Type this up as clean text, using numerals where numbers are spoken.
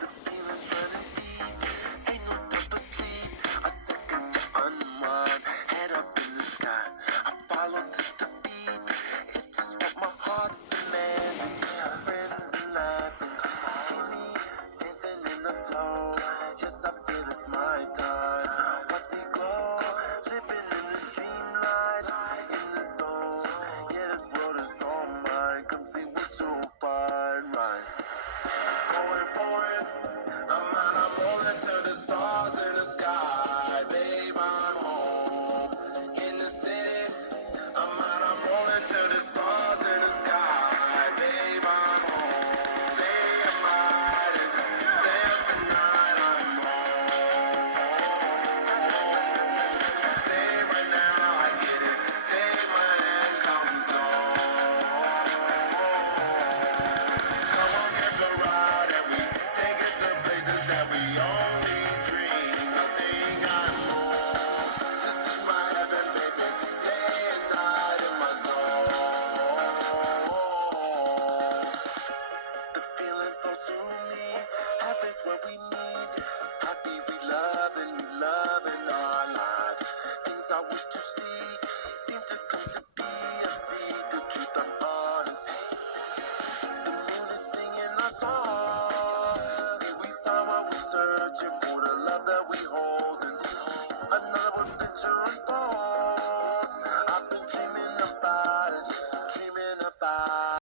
The feeling's running deep, ain't no time for sleep. A second to unwind, head up in the sky. I follow to the beat, it's just what my heart's demanding. Yeah, friends and laughing, hear me dancing in the flow. Yes, I feel it's my time. Watch me glow, living in the dreamlights, in the zone. Yeah, this world is all mine. Come see what you'll find, right? Going for it. I'm rolling to the stars in the sky. Babe, I'm home in the city. I'm rolling to the stars in the sky. Babe, I'm home. Say it might and say it tonight. I'm home. Say it right now, I get it. Take my hand, come zone. Come on, catch a ride and we take it to places that we only dream. Nothing got more. This is my heaven, baby. Day and night in my zone. The feeling flows through me. Heaven's what we need. Happy we love and our lives. Things I wish to see.